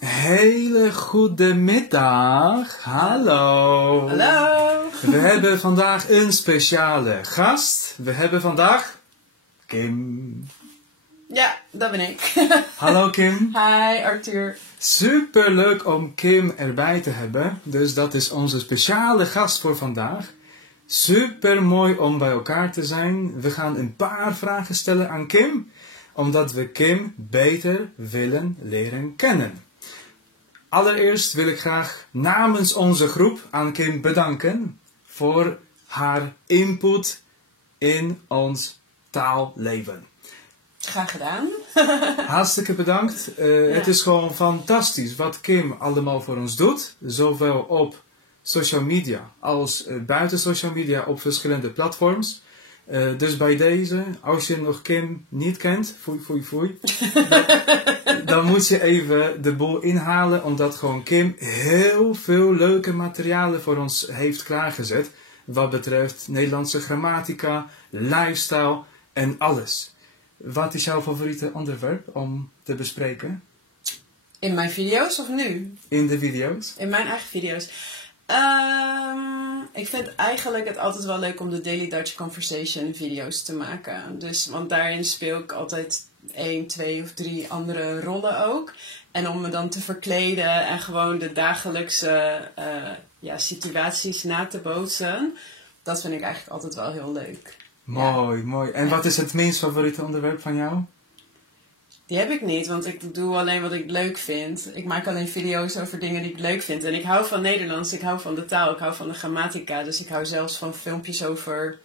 Hele goede middag. Hallo. Hallo. We hebben vandaag een speciale gast. We hebben vandaag Kim. Ja, dat ben ik. Hallo Kim. Hi Arthur. Super leuk om Kim erbij te hebben. Dus dat is onze speciale gast voor vandaag. Super mooi om bij elkaar te zijn. We gaan een paar vragen stellen aan Kim, omdat we Kim beter willen leren kennen. Allereerst wil ik graag namens onze groep aan Kim bedanken voor haar input in ons taalleven. Graag gedaan. Hartstikke bedankt. Het is gewoon fantastisch wat Kim allemaal voor ons doet. Zowel op social media als buiten social media op verschillende platforms. Dus bij deze, als je nog Kim niet kent, foei. Dan moet je even de boel inhalen, omdat gewoon Kim heel veel leuke materialen voor ons heeft klaargezet. Wat betreft Nederlandse grammatica, lifestyle en alles. Wat is jouw favoriete onderwerp om te bespreken? In mijn video's of nu? In de video's? In mijn eigen video's. Ik vind eigenlijk het altijd wel leuk om de Daily Dutch Conversation video's te maken. Dus, want daarin speel ik altijd 1, 2 of 3 andere rollen ook. En om me dan te verkleden en gewoon de dagelijkse situaties na te bootsen. Dat vind ik eigenlijk altijd wel heel leuk. Mooi. En wat is het minst favoriete onderwerp van jou? Die heb ik niet, want ik doe alleen wat ik leuk vind. Ik maak alleen video's over dingen die ik leuk vind. En ik hou van Nederlands, ik hou van de taal, ik hou van de grammatica. Dus ik hou zelfs van filmpjes over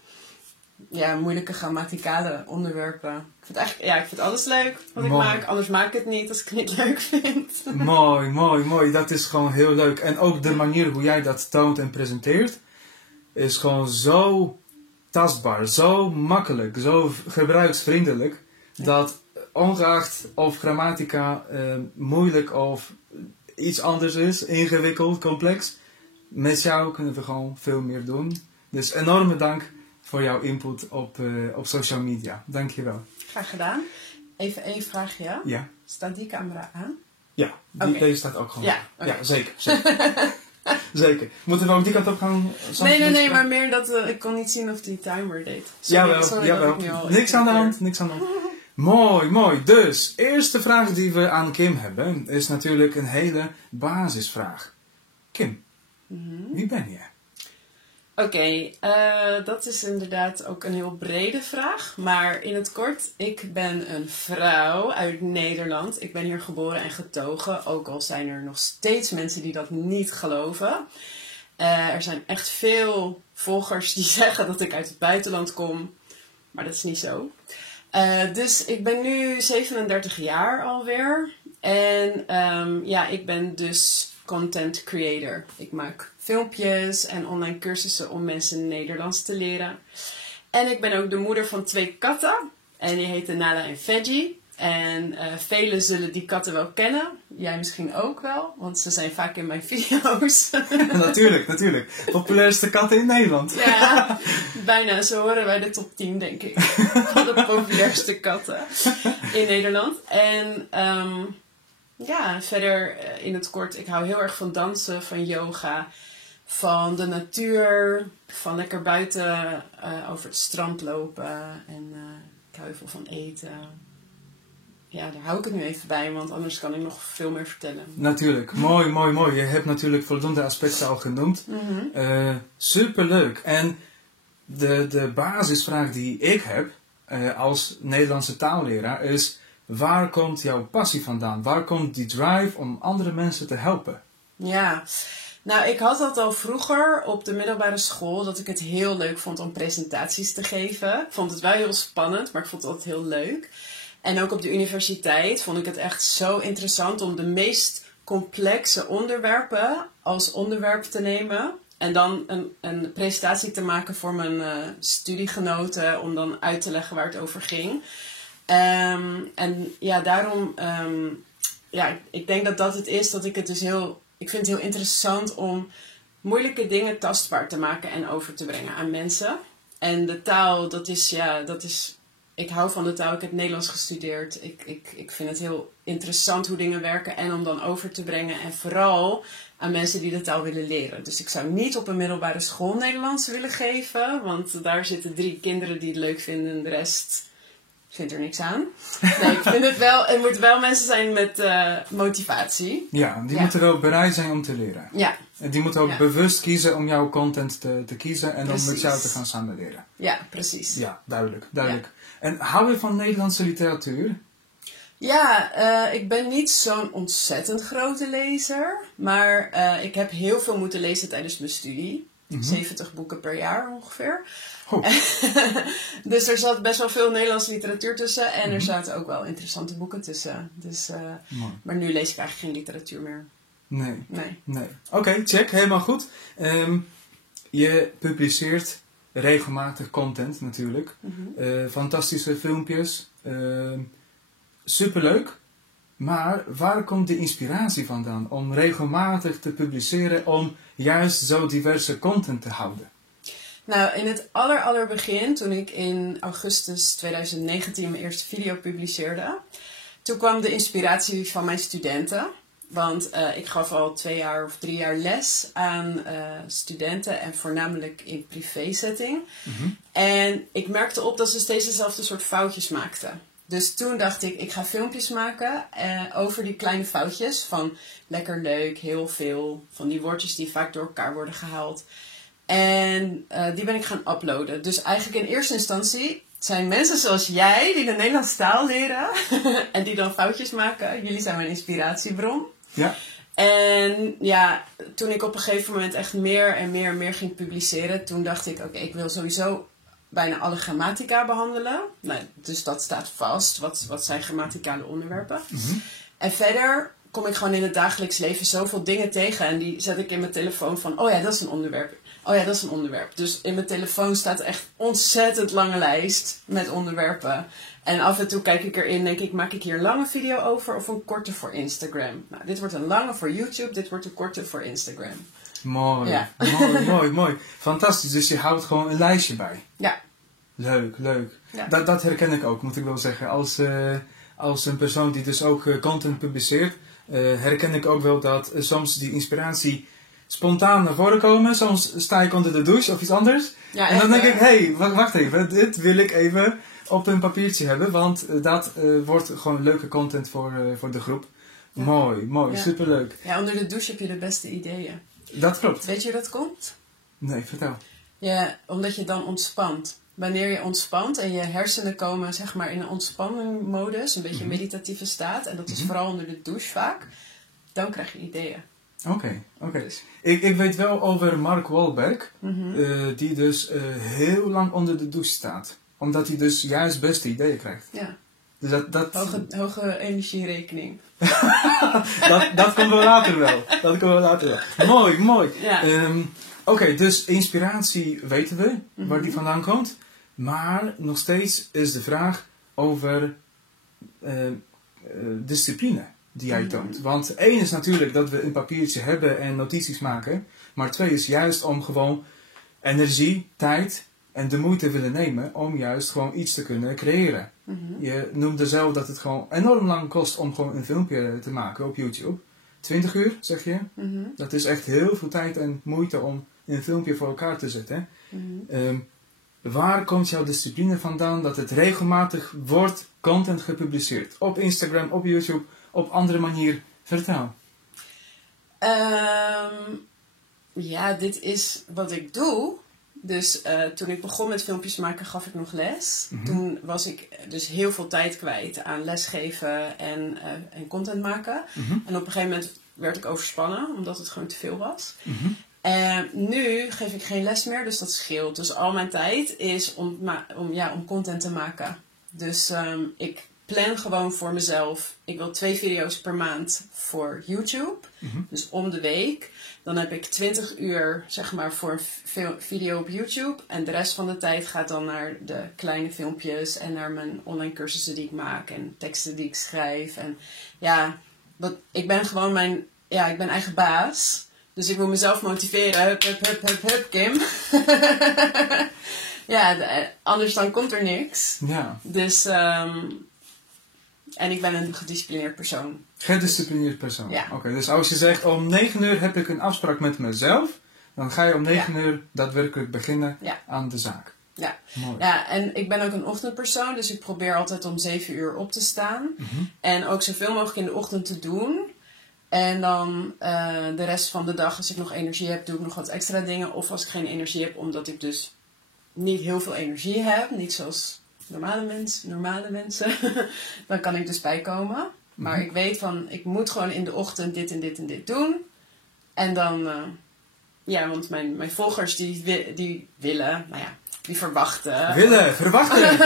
moeilijke grammaticale onderwerpen. Ik vind alles leuk wat ik maak. Anders maak ik het niet als ik het niet leuk vind. Mooi. Dat is gewoon heel leuk. En ook de manier hoe jij dat toont en presenteert is gewoon zo tastbaar, zo makkelijk, zo gebruiksvriendelijk. Dat ongeacht of grammatica moeilijk of iets anders is, ingewikkeld, complex, met jou kunnen we gewoon veel meer doen. Dus enorme dank voor jouw input op social media. Dankjewel. Graag gedaan. Even één vraagje. Ja. Staat die camera aan? Ja, deze staat ook gewoon aan. Okay. Ja, zeker. Zeker. Moeten we ook die kant op gaan? Nee, maar meer dat ik kon niet zien of die timer deed. Jawel. Niks aan de hand. Mooi. Dus, eerste vraag die we aan Kim hebben is natuurlijk een hele basisvraag. Kim, wie ben je? Oké, dat is inderdaad ook een heel brede vraag. Maar in het kort, ik ben een vrouw uit Nederland. Ik ben hier geboren en getogen. Ook al zijn er nog steeds mensen die dat niet geloven. Er zijn echt veel volgers die zeggen dat ik uit het buitenland kom. Maar dat is niet zo. Dus ik ben nu 37 jaar alweer. En ik ben dus content creator. Ik maak filmpjes en online cursussen om mensen Nederlands te leren. En ik ben ook de moeder van 2 katten. En die heten Nala en Veggie. En velen zullen die katten wel kennen. Jij misschien ook wel, want ze zijn vaak in mijn video's. Natuurlijk. Populairste katten in Nederland. Ja, bijna. Zo horen wij de top 10, denk ik. Van de populairste katten in Nederland. En verder in het kort, ik hou heel erg van dansen, van yoga, van de natuur, van lekker buiten over het strand lopen. En ik hou heel veel van eten. Ja, daar hou ik het nu even bij, want anders kan ik nog veel meer vertellen. Natuurlijk, mooi. Je hebt natuurlijk voldoende aspecten al genoemd. Superleuk. En de basisvraag die ik heb als Nederlandse taalleraar is: waar komt jouw passie vandaan? Waar komt die drive om andere mensen te helpen? Ja, nou ik had dat al vroeger op de middelbare school, dat ik het heel leuk vond om presentaties te geven. Ik vond het wel heel spannend, maar ik vond het altijd heel leuk. En ook op de universiteit vond ik het echt zo interessant om de meest complexe onderwerpen als onderwerp te nemen. En dan een presentatie te maken voor mijn studiegenoten om dan uit te leggen waar het over ging. En ja, daarom, ik denk dat dat het is dat ik het dus heel ik vind het heel interessant om moeilijke dingen tastbaar te maken en over te brengen aan mensen. En de taal, dat is, ik hou van de taal, ik heb Nederlands gestudeerd. Ik vind het heel interessant hoe dingen werken en om dan over te brengen. En vooral aan mensen die de taal willen leren. Dus ik zou niet op een middelbare school Nederlands willen geven. Want daar zitten 3 kinderen die het leuk vinden en de rest vindt er niks aan. Nee, ik vind het wel, er moeten wel mensen zijn met motivatie. Ja, die moeten wel bereid zijn om te leren. Ja. En die moeten ook bewust kiezen om jouw content te kiezen en Precies. om met jou te gaan samen leren. Ja, precies. Ja, duidelijk. Ja. En hou je van Nederlandse literatuur? Ja, ik ben niet zo'n ontzettend grote lezer. Maar ik heb heel veel moeten lezen tijdens mijn studie. 70 boeken per jaar ongeveer. Oh. Dus er zat best wel veel Nederlandse literatuur tussen. En er zaten ook wel interessante boeken tussen. Dus, maar nu lees ik eigenlijk geen literatuur meer. Nee. Oké, check. Helemaal goed. Je publiceert regelmatig content natuurlijk. Fantastische filmpjes. Superleuk. Maar waar komt de inspiratie vandaan om regelmatig te publiceren, om juist zo diverse content te houden? Nou, in het allerbegin, toen ik in augustus 2019 mijn eerste video publiceerde, toen kwam de inspiratie van mijn studenten. Want ik gaf al 2 jaar of 3 jaar les aan studenten en voornamelijk in privésetting. En ik merkte op dat ze steeds dezelfde soort foutjes maakten. Dus toen dacht ik ga filmpjes maken over die kleine foutjes van lekker leuk, heel veel van die woordjes die vaak door elkaar worden gehaald. En die ben ik gaan uploaden. Dus eigenlijk in eerste instantie zijn mensen zoals jij die de Nederlandse taal leren en die dan foutjes maken. Jullie zijn mijn inspiratiebron. Ja. En ja, toen ik op een gegeven moment echt meer en meer ging publiceren, toen dacht ik oké, ik wil sowieso bijna alle grammatica behandelen. Nou, dus dat staat vast. Wat zijn grammaticale onderwerpen? En verder kom ik gewoon in het dagelijks leven zoveel dingen tegen. En die zet ik in mijn telefoon van, oh ja, dat is een onderwerp. Oh ja, dat is een onderwerp. Dus in mijn telefoon staat echt een ontzettend lange lijst met onderwerpen. En af en toe kijk ik erin en denk ik, maak ik hier een lange video over of een korte voor Instagram? Nou, dit wordt een lange voor YouTube, dit wordt een korte voor Instagram. Mooi, ja. mooi. Fantastisch, dus je houdt gewoon een lijstje bij. Ja. Leuk. Ja. Dat herken ik ook, moet ik wel zeggen. Als een persoon die dus ook content publiceert, herken ik ook wel dat soms die inspiratie spontaan naar voren komen. Soms sta ik onder de douche of iets anders. Ja, en dan denk ik, hey, wacht even, dit wil ik even op een papiertje hebben, want dat wordt gewoon leuke content voor de groep. Ja. Mooi, superleuk. Ja, onder de douche heb je de beste ideeën. Dat klopt. Weet je hoe dat komt? Nee, vertel. Ja, omdat je dan ontspant. Wanneer je ontspant en je hersenen komen zeg maar in een ontspanningmodus, een beetje meditatieve staat, en dat is vooral onder de douche vaak, dan krijg je ideeën. Oké. Ik weet wel over Mark Wahlberg, die dus heel lang onder de douche staat. Omdat hij dus juist beste ideeën krijgt. Ja. Dus hoge energierekening. dat komt wel later wel. Mooi. Ja. Oké, dus inspiratie weten we, waar die vandaan komt. Maar nog steeds is de vraag over discipline die jij toont. Want 1 is natuurlijk dat we een papiertje hebben en notities maken. Maar 2 is juist om gewoon energie, tijd en de moeite willen nemen om juist gewoon iets te kunnen creëren. Je noemde zelf dat het gewoon enorm lang kost om gewoon een filmpje te maken op YouTube. 20 uur, zeg je? Dat is echt heel veel tijd en moeite om een filmpje voor elkaar te zetten. Waar komt jouw discipline vandaan dat het regelmatig wordt content gepubliceerd? Op Instagram, op YouTube, op andere manier? Vertel. Ja, dit is wat ik doe. Dus toen ik begon met filmpjes maken gaf ik nog les. Toen was ik dus heel veel tijd kwijt aan lesgeven en content maken. En op een gegeven moment werd ik overspannen, omdat het gewoon te veel was. En nu geef ik geen les meer, dus dat scheelt. Dus al mijn tijd is om content te maken. Dus ik plan gewoon voor mezelf. Ik wil 2 video's per maand voor YouTube. Dus om de week. Dan heb ik 20 uur zeg maar voor een video op YouTube. En de rest van de tijd gaat dan naar de kleine filmpjes. En naar mijn online cursussen die ik maak. En teksten die ik schrijf. En ja, ik ben gewoon ik ben eigen baas. Dus ik moet mezelf motiveren. Hup, hup, hup, hup, hup, Kim. Anders dan komt er niks. Ja. Dus, en ik ben een gedisciplineerd persoon. Gedisciplineerd persoon. Ja. Oké, dus als je zegt om 9 uur heb ik een afspraak met mezelf, dan ga je om 9 uur daadwerkelijk beginnen aan de zaak. Ja. Mooi. Ja, en ik ben ook een ochtendpersoon, dus ik probeer altijd om 7 uur op te staan. En ook zoveel mogelijk in de ochtend te doen. En dan de rest van de dag, als ik nog energie heb, doe ik nog wat extra dingen. Of als ik geen energie heb, omdat ik dus niet heel veel energie heb, niet zoals normale mensen, dan kan ik dus bijkomen. Maar ik weet van, ik moet gewoon in de ochtend dit en dit en dit doen. En dan, want mijn volgers die willen, die verwachten. Verwachten!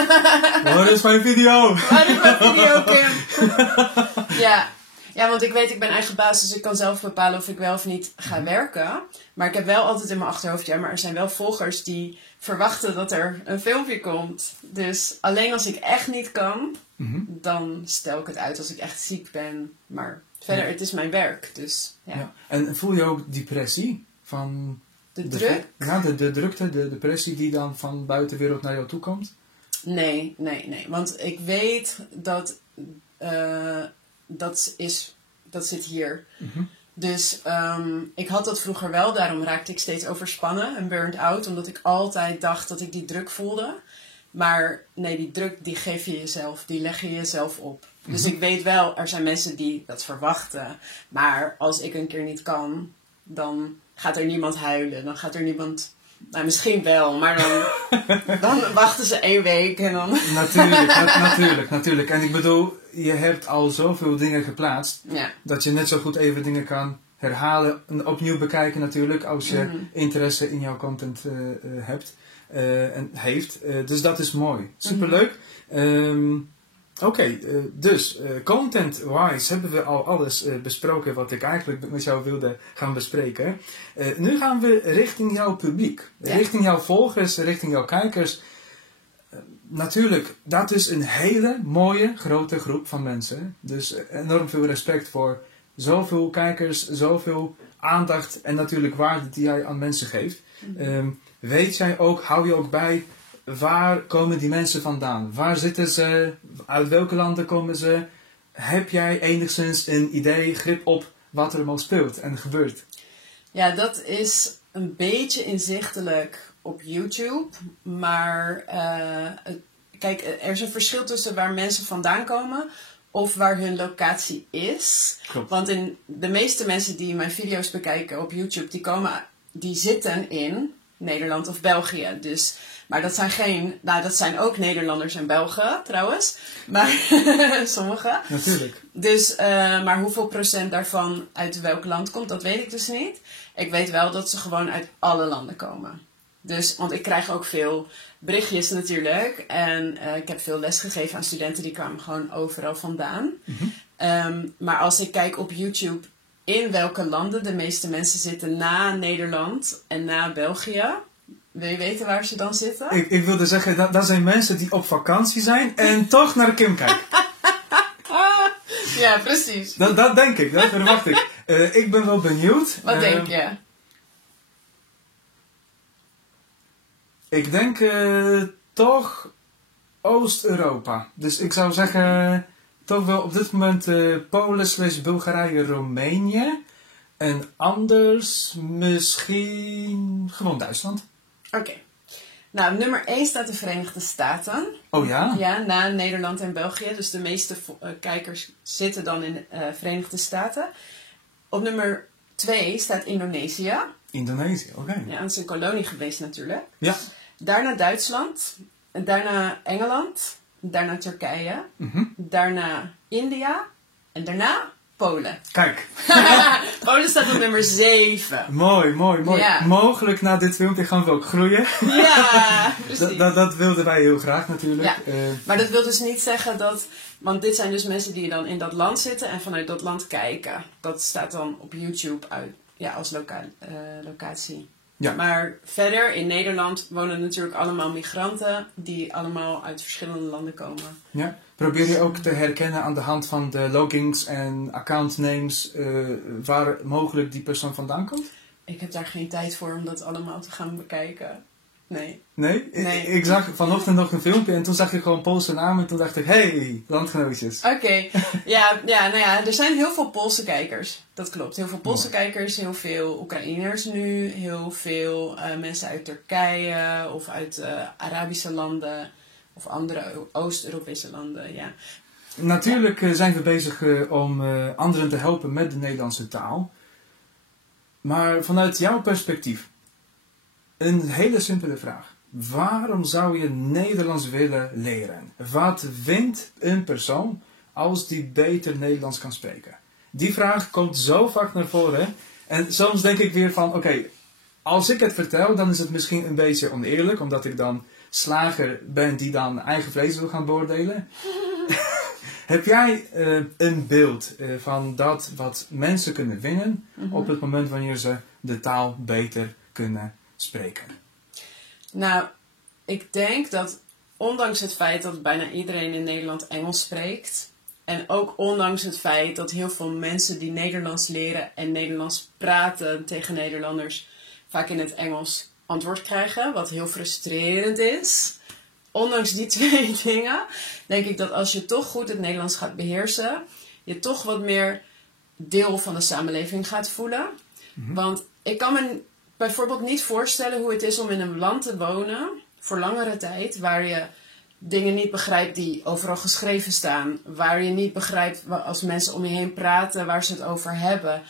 Waar is mijn video? Waar is mijn video, Kim? Ja, want ik weet, ik ben eigen baas, dus ik kan zelf bepalen of ik wel of niet ga werken. Maar ik heb wel altijd in mijn achterhoofd, maar er zijn wel volgers die verwachten dat er een filmpje komt. Dus alleen als ik echt niet kan, dan stel ik het uit als ik echt ziek ben. Maar verder, het is mijn werk, dus ja. En voel je ook depressie van... De druk? Ja, de drukte, de depressie die dan van buitenwereld naar jou toe komt? Nee. Want ik weet dat dat zit hier. Dus ik had dat vroeger wel. Daarom raakte ik steeds overspannen en burned out. Omdat ik altijd dacht dat ik die druk voelde. Maar nee, die druk die geef je jezelf. Die leg je jezelf op. Dus ik weet wel, er zijn mensen die dat verwachten. Maar als ik een keer niet kan, dan gaat er niemand huilen. Dan gaat er niemand... Nou, misschien wel, maar dan wachten ze 1 week en dan... Natuurlijk. En ik bedoel, je hebt al zoveel dingen geplaatst, dat je net zo goed even dingen kan herhalen en opnieuw bekijken natuurlijk, als je interesse in jouw content hebt en heeft. Dus dat is mooi. Superleuk. Dus content-wise hebben we al alles besproken wat ik eigenlijk met jou wilde gaan bespreken. Nu gaan we richting jouw publiek, richting jouw volgers, richting jouw kijkers. Natuurlijk, dat is een hele mooie, grote groep van mensen. Dus enorm veel respect voor zoveel kijkers, zoveel aandacht en natuurlijk waarde die jij aan mensen geeft. Weet jij ook, hou je ook bij... Waar komen die mensen vandaan? Waar zitten ze? Uit welke landen komen ze? Heb jij enigszins een idee, grip op wat er allemaal speelt en gebeurt? Ja, dat is een beetje inzichtelijk op YouTube. Maar kijk, er is een verschil tussen waar mensen vandaan komen of waar hun locatie is. Klopt. Want de meeste mensen die mijn video's bekijken op YouTube, die zitten in Nederland of België. Maar dat zijn ook Nederlanders en Belgen trouwens. Maar sommige. Natuurlijk. Dus, maar hoeveel procent daarvan uit welk land komt, dat weet ik dus niet. Ik weet wel dat ze gewoon uit alle landen komen. Dus, want ik krijg ook veel berichtjes natuurlijk. En ik heb veel les gegeven aan studenten, die kwamen gewoon overal vandaan. Maar als ik kijk op YouTube in welke landen de meeste mensen zitten na Nederland en na België... Wil je weten waar ze dan zitten? Ik wilde zeggen, dat zijn mensen die op vakantie zijn en toch naar Kim kijken. Ja, precies. Dat denk ik, dat verwacht ik. Ik ben wel benieuwd. Wat denk je? Ik denk toch Oost-Europa. Dus ik zou zeggen, toch wel op dit moment Polen / Bulgarije, Roemenië. En anders misschien gewoon Duitsland. Oké. Nou, nummer 1 staat de Verenigde Staten. Oh ja? Ja, na Nederland en België. Dus de meeste kijkers zitten dan in de Verenigde Staten. Op nummer 2 staat Indonesië. Indonesië, oké. Ja, dat is een kolonie geweest natuurlijk. Ja. Daarna Duitsland. Daarna Engeland. Daarna Turkije. Daarna India. En daarna Polen. Kijk. Polen staat op nummer 7. Mooi. Ja. Mogelijk na dit filmpje gaan we ook groeien. Ja, precies. Dat wilden wij heel graag natuurlijk. Ja. Maar dat wil dus niet zeggen dat... Want dit zijn dus mensen die dan in dat land zitten en vanuit dat land kijken. Dat staat dan op YouTube uit, ja, als locatie. Ja. Maar verder, in Nederland wonen natuurlijk allemaal migranten die allemaal uit verschillende landen komen. Ja. Probeer je ook te herkennen aan de hand van de logins en accountnames waar mogelijk die persoon vandaan komt? Ik heb daar geen tijd voor om dat allemaal te gaan bekijken. Nee. Nee? Nee. Ik zag vanochtend nog een filmpje en toen zag ik gewoon Poolse namen en toen dacht ik, hey, landgenootjes. Oké. Ja, nou ja, er zijn heel veel Poolse kijkers. Dat klopt. Heel veel Poolse kijkers, heel veel Oekraïners nu, heel veel mensen uit Turkije of uit Arabische landen of andere Oost-Europese landen, ja. Natuurlijk zijn we bezig om anderen te helpen met de Nederlandse taal. Maar vanuit jouw perspectief, een hele simpele vraag. Waarom zou je Nederlands willen leren? Wat wint een persoon als die beter Nederlands kan spreken? Die vraag komt zo vaak naar voren. En soms denk ik weer van, oké, als ik het vertel, dan is het misschien een beetje oneerlijk. Omdat ik dan slager ben die dan eigen vlees wil gaan beoordelen. Heb jij een beeld van dat wat mensen kunnen winnen op het moment wanneer ze de taal beter kunnen spreken? Nou, ik denk dat ondanks het feit dat bijna iedereen in Nederland Engels spreekt, en ook ondanks het feit dat heel veel mensen die Nederlands leren en Nederlands praten tegen Nederlanders vaak in het Engels antwoord krijgen, wat heel frustrerend is. Ondanks die twee dingen, denk ik dat als je toch goed het Nederlands gaat beheersen, je toch wat meer deel van de samenleving gaat voelen. Want ik kan me bijvoorbeeld niet voorstellen hoe het is om in een land te wonen voor langere tijd, waar je dingen niet begrijpt die overal geschreven staan, waar je niet begrijpt als mensen om je heen praten, waar ze het over hebben.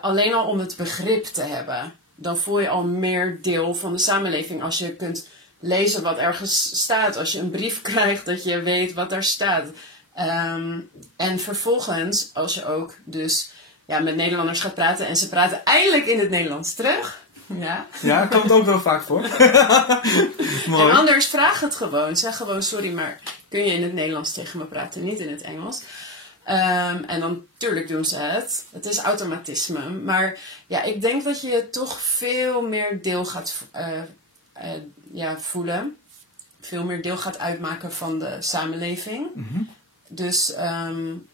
Alleen al om het begrip te hebben, dan voel je al meer deel van de samenleving. Als je kunt lezen wat ergens staat, als je een brief krijgt, dat je weet wat daar staat. En vervolgens, als je ook dus met Nederlanders gaat praten en ze praten eindelijk in het Nederlands terug. Ja, komt ook wel vaak voor. Mooi. En anders vraag het gewoon. Zeg gewoon, sorry, maar kun je in het Nederlands tegen me praten, niet in het Engels. En dan, tuurlijk doen ze het. Het is automatisme. Maar ja, ik denk dat je toch veel meer deel gaat voelen. Veel meer deel gaat uitmaken van de samenleving. Dus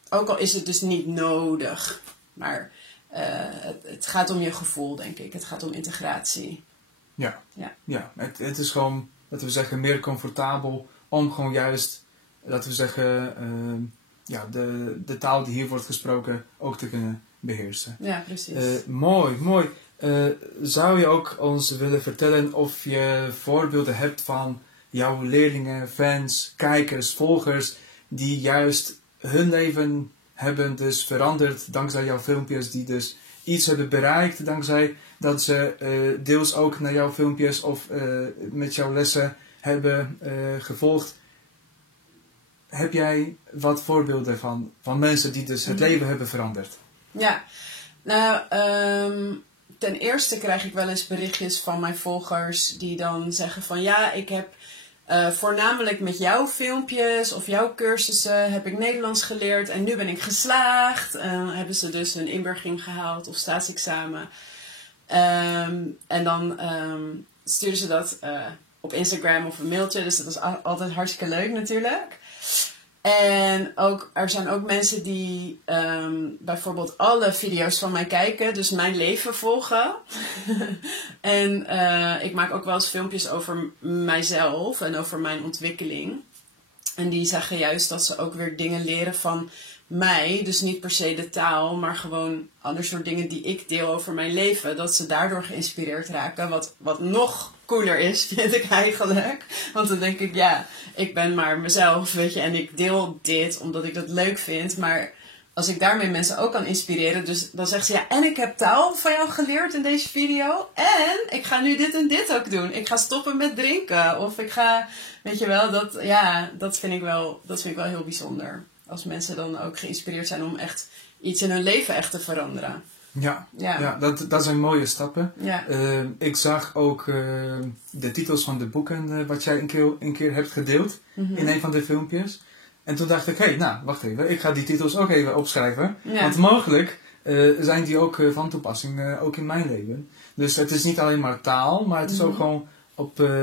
ook al is het dus niet nodig. Maar het gaat om je gevoel, denk ik. Het gaat om integratie. Ja. Het is gewoon, laten we zeggen, meer comfortabel om gewoon juist, laten we zeggen, de taal die hier wordt gesproken ook te kunnen beheersen. Ja, precies. Mooi. Zou je ook ons willen vertellen of je voorbeelden hebt van jouw leerlingen, fans, kijkers, volgers, die juist hun leven hebben dus veranderd dankzij jouw filmpjes, die dus iets hebben bereikt dankzij dat ze deels ook naar jouw filmpjes of met jouw lessen hebben gevolgd? Heb jij wat voorbeelden van mensen die dus het leven hebben veranderd? Ja, nou, ten eerste krijg ik wel eens berichtjes van mijn volgers die dan zeggen van ja, ik heb voornamelijk met jouw filmpjes of jouw cursussen heb ik Nederlands geleerd en nu ben ik geslaagd. Hebben ze dus een inburgering gehaald of staatsexamen. En dan sturen ze dat op Instagram of een mailtje, dus dat is altijd hartstikke leuk natuurlijk. En ook, er zijn ook mensen die bijvoorbeeld alle video's van mij kijken, dus mijn leven volgen. En ik maak ook wel eens filmpjes over mijzelf en over mijn ontwikkeling. En die zeggen juist dat ze ook weer dingen leren van mij. Dus niet per se de taal, maar gewoon ander soort dingen die ik deel over mijn leven. Dat ze daardoor geïnspireerd raken. Wat nog cooler is, vind ik eigenlijk. Want dan denk ik, ja, ik ben maar mezelf, weet je. En ik deel dit omdat ik dat leuk vind. Maar als ik daarmee mensen ook kan inspireren. Dus dan zegt ze, ja, en ik heb taal van jou geleerd in deze video. En ik ga nu dit en dit ook doen. Ik ga stoppen met drinken. Of ik ga, weet je wel, dat vind ik wel heel bijzonder. Als mensen dan ook geïnspireerd zijn om echt iets in hun leven echt te veranderen. Ja, dat zijn mooie stappen. Ja. Ik zag ook de titels van de boeken wat jij een keer hebt gedeeld in een van de filmpjes. En toen dacht ik, wacht even, ik ga die titels ook even opschrijven. Ja. Want mogelijk zijn die ook van toepassing, ook in mijn leven. Dus het is niet alleen maar taal, maar het is ook gewoon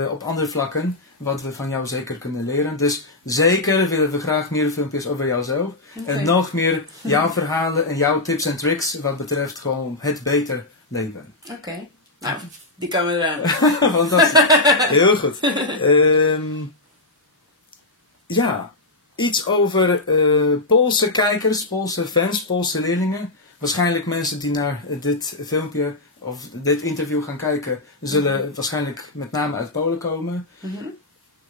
op andere vlakken wat we van jou zeker kunnen leren. Dus zeker willen we graag meer filmpjes over jouzelf. Okay. En nog meer jouw verhalen en jouw tips en tricks wat betreft gewoon het beter leven. Oké. Nou, die komen eraan. Fantastisch. Heel goed. Ja, iets over Poolse kijkers, Poolse fans, Poolse leerlingen. Waarschijnlijk mensen die naar dit filmpje of dit interview gaan kijken, zullen waarschijnlijk met name uit Polen komen.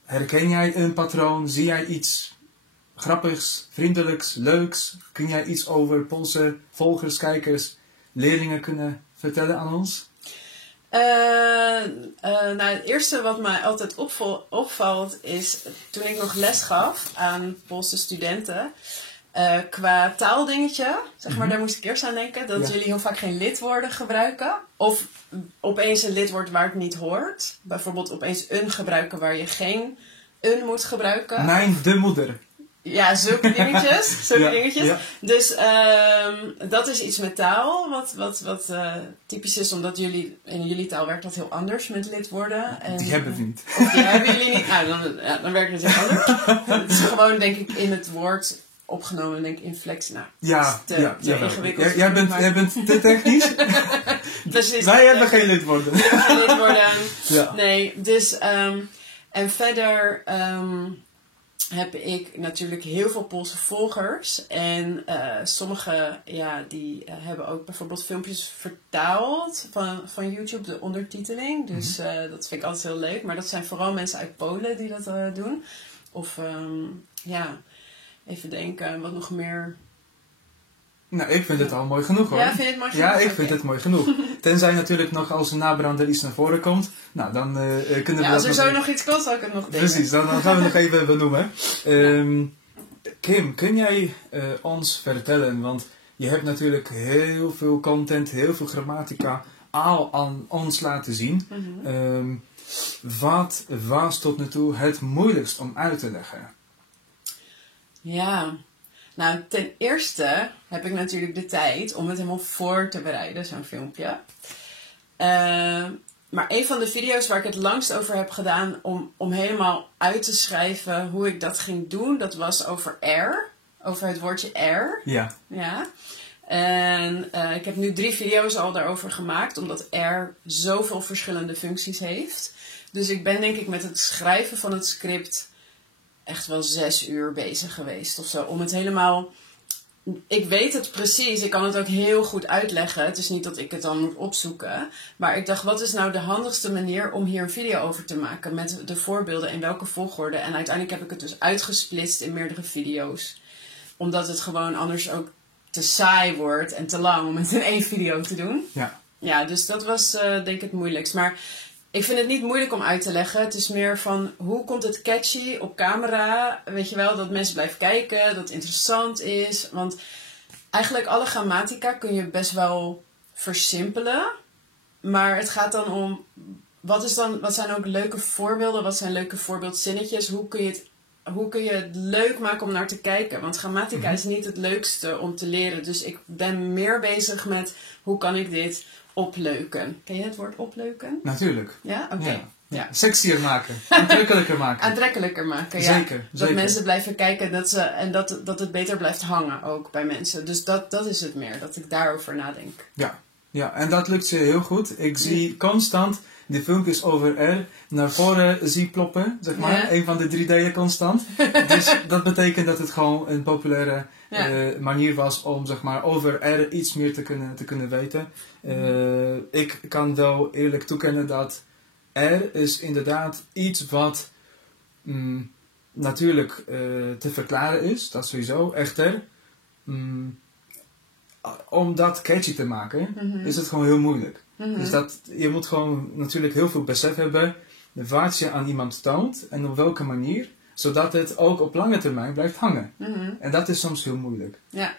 Herken jij een patroon? Zie jij iets grappigs, vriendelijks, leuks? Kun jij iets over Poolse volgers, kijkers, leerlingen kunnen vertellen aan ons? Nou, het eerste wat mij altijd opvalt is toen ik nog les gaf aan Poolse studenten. Qua taaldingetje, zeg maar, daar moest ik eerst aan denken. Dat jullie heel vaak geen lidwoorden gebruiken. Of opeens een lidwoord waar het niet hoort. Bijvoorbeeld opeens een gebruiken waar je geen een moet gebruiken. De moeder. Ja, zulke dingetjes. Dingetjes. Ja. Dus dat is iets met taal. Wat typisch is, omdat in jullie taal werkt dat heel anders met lidwoorden. En, die hebben we niet. Of die hebben jullie niet. Nou, dan werkt het heel anders. Het is gewoon, denk ik, in het woord opgenomen, denk ik, inflectie. Nou, te ingewikkeld. Jij bent te technisch. Precies. Wij hebben geen lidwoorden. Ja. Nee, dus en verder heb ik natuurlijk heel veel Poolse volgers. En sommigen, die hebben ook bijvoorbeeld filmpjes vertaald van YouTube, de ondertiteling. Dus dat vind ik altijd heel leuk. Maar dat zijn vooral mensen uit Polen die dat doen. Of even denken, wat nog meer. Nou, ik vind het al mooi genoeg hoor. Ja, vind je het mooi genoeg? Ja, ik vind het mooi genoeg. Tenzij natuurlijk nog als een nabrander iets naar voren komt. Nou, dan kunnen we als er zo nog iets komt, zal ik het nog delen. Precies, dan gaan we nog even benoemen. Kim, kun jij ons vertellen, want je hebt natuurlijk heel veel content, heel veel grammatica al aan ons laten zien. Wat was tot nu toe het moeilijkst om uit te leggen? Ja, nou ten eerste heb ik natuurlijk de tijd om het helemaal voor te bereiden, zo'n filmpje. Maar een van de video's waar ik het langst over heb gedaan om helemaal uit te schrijven hoe ik dat ging doen, dat was over R. Over het woordje R. Ja. En ik heb nu 3 video's al daarover gemaakt, omdat R zoveel verschillende functies heeft. Dus ik ben denk ik met het schrijven van het script echt wel 6 uur bezig geweest of zo. Om het helemaal. Ik weet het precies. Ik kan het ook heel goed uitleggen. Het is niet dat ik het dan moet opzoeken. Maar ik dacht, wat is nou de handigste manier om hier een video over te maken? Met de voorbeelden in welke volgorde. En uiteindelijk heb ik het dus uitgesplitst in meerdere video's. Omdat het gewoon anders ook te saai wordt en te lang om het in 1 video te doen. Ja, dus dat was denk ik het moeilijkst. Maar ik vind het niet moeilijk om uit te leggen. Het is meer van, hoe komt het catchy op camera? Weet je wel, dat mensen blijven kijken, dat het interessant is. Want eigenlijk alle grammatica kun je best wel versimpelen. Maar het gaat dan om, wat zijn ook leuke voorbeelden? Wat zijn leuke voorbeeldzinnetjes? Hoe kun je het leuk maken om naar te kijken? Want grammatica is niet het leukste om te leren. Dus ik ben meer bezig met, hoe kan ik dit opleuken? Ken je het woord opleuken? Natuurlijk. Ja? Oké. Ja. Sexier maken. Aantrekkelijker maken. Aantrekkelijker maken, ja. Zeker. Dat mensen blijven kijken dat het beter blijft hangen ook bij mensen. Dus dat is het meer, dat ik daarover nadenk. Ja, en dat lukt je heel goed. Ik zie constant de filmpjes over R naar voren zie ploppen, zeg maar. Ja. Een van de 3 delen constant. Dus dat betekent dat het gewoon een populaire manier was om, zeg maar, over R iets meer te kunnen weten. Ik kan wel eerlijk toekennen dat R is inderdaad iets wat natuurlijk te verklaren is. Dat sowieso. Echter, om dat catchy te maken, is het gewoon heel moeilijk. Dus je moet gewoon natuurlijk heel veel besef hebben wat je aan iemand toont en op welke manier, zodat het ook op lange termijn blijft hangen. En dat is soms heel moeilijk. Ja.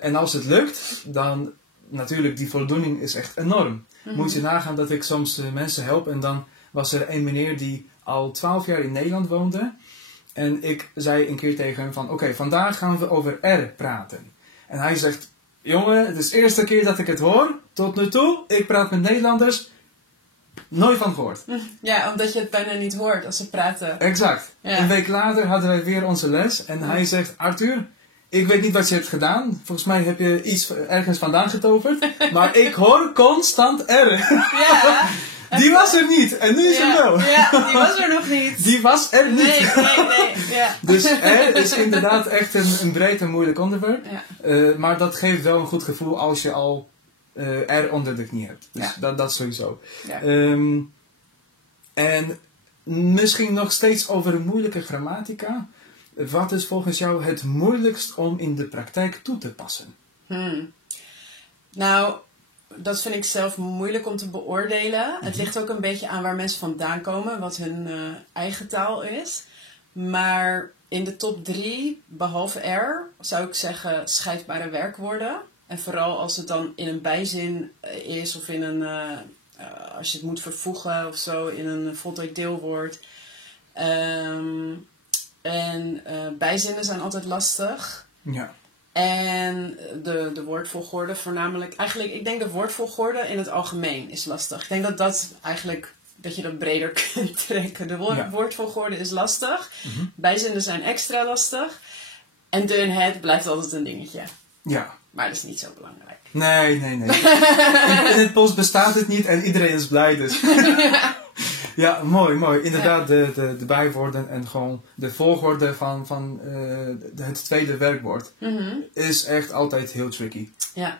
En als het lukt, dan natuurlijk die voldoening is echt enorm. Moet je nagaan dat ik soms mensen help en dan was er een meneer die al 12 jaar in Nederland woonde. En ik zei een keer tegen hem van, oké, vandaag gaan we over R praten. En hij zegt, jongen, het is de eerste keer dat ik het hoor. Tot nu toe, ik praat met Nederlanders. Nooit van gehoord. Ja, omdat je het bijna niet hoort als ze praten. Exact. Ja. Een week later hadden wij weer onze les. En hij zegt, Arthur, ik weet niet wat je hebt gedaan. Volgens mij heb je iets ergens vandaan getoverd. Maar ik hoor constant R. Ja. Die was er niet. En nu is er wel. Ja, die was er nog niet. Die was er niet. Nee. Ja. Dus R is inderdaad echt een breed en moeilijk onderwerp. Ja. Maar dat geeft wel een goed gevoel als je al R onder de knie hebt. Dus dat sowieso. Ja. En misschien nog steeds over moeilijke grammatica. Wat is volgens jou het moeilijkst om in de praktijk toe te passen? Nou, dat vind ik zelf moeilijk om te beoordelen. Het ligt ook een beetje aan waar mensen vandaan komen, wat hun eigen taal is. Maar in de top 3, behalve R, zou ik zeggen scheidbare werkwoorden. En vooral als het dan in een bijzin is of in een, als je het moet vervoegen of zo, in een voltooid deelwoord. Bijzinnen zijn altijd lastig. Ja. En de woordvolgorde voornamelijk. Eigenlijk, ik denk de woordvolgorde in het algemeen is lastig. Ik denk dat je dat breder kunt trekken. De woordvolgorde is lastig. Bijzinnen zijn extra lastig. En de en het blijft altijd een dingetje. Ja. Maar dat is niet zo belangrijk. Nee. In het Pools bestaat het niet en iedereen is blij dus. Ja, mooi. Inderdaad, de bijwoorden en gewoon de volgorde van het tweede werkwoord is echt altijd heel tricky. Ja.